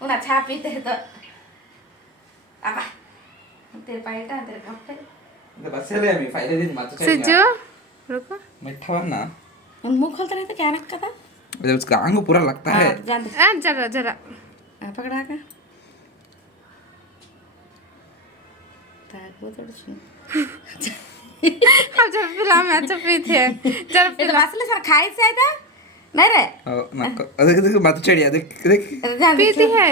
उन्हें छा पीते हैं तो अब तेरे पाइटा तेरे कपड़े तो बस चले अभी फायदे दिन मत चाहिए सिजो रुको मिठा ना उन मुंह खोलते रहते क्या रखा था जब उसका आंग पूरा लगता है जान जरा जरा पकड़ा का ताक वो थोड़ा सुन अब जब पिला में अच्छा पीते हैं जब ये तो मसले सर खाई से था नहीं रे नक्को देख देख मत चाहिए देख देख जान पीती है